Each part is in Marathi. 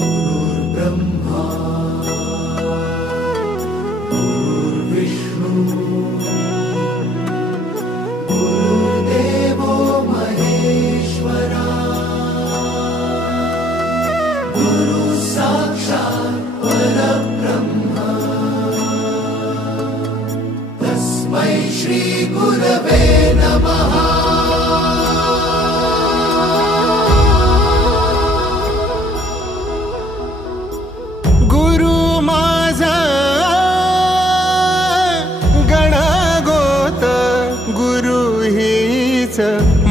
गुरुर्ब्रह्मा गुरुर्विष्णु गुरुर्देवो महेश्वरा गुरु साक्षात् परब्रह्म तस्मै श्री गुरवे नमः।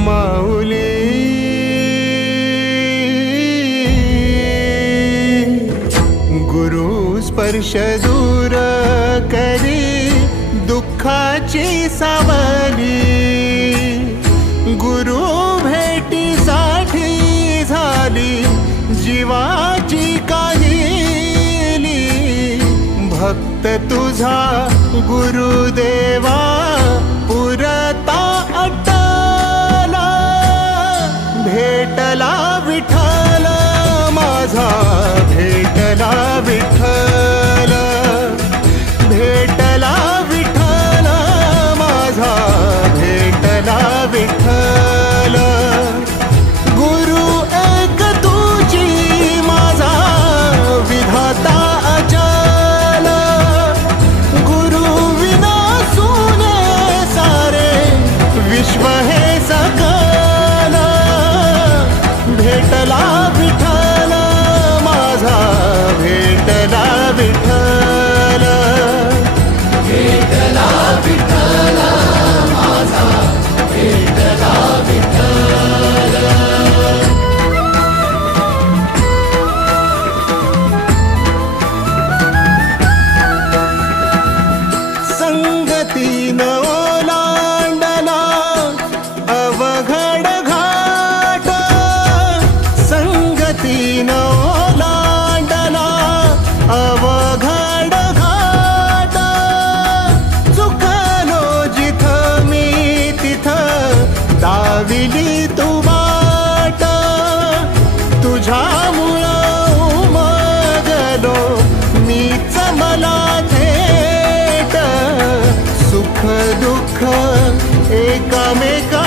माऊली गुरु स्पर्श दूर करी दुःखाची सावली गुरु भेटीसाठी झाली जीवाची काहिली भक्त तुझा गुरुदेवा पुरता भेटला विठ्ठल माझा भेटला विठ्ठल भेटला विठ्ठल माझा भेटला विठ्ठल गुरु एक तुझी माझा विधाता अचल गुरु विना सुने सारे विश्व हे सकल भेटला विठ्ठल माझा भेटला विठ्ठल भेटला विठ्ठल माझा भेटला विठ्ठल। संगतीन ओलांडला अवघड घाट संगतीन ओलांडला अवघड घाट चुकलो जिथं मी तिथं दाविली तू वाट तुझ्यामुळं उमगलो मीच मला थेट सुख दुःख एकामेका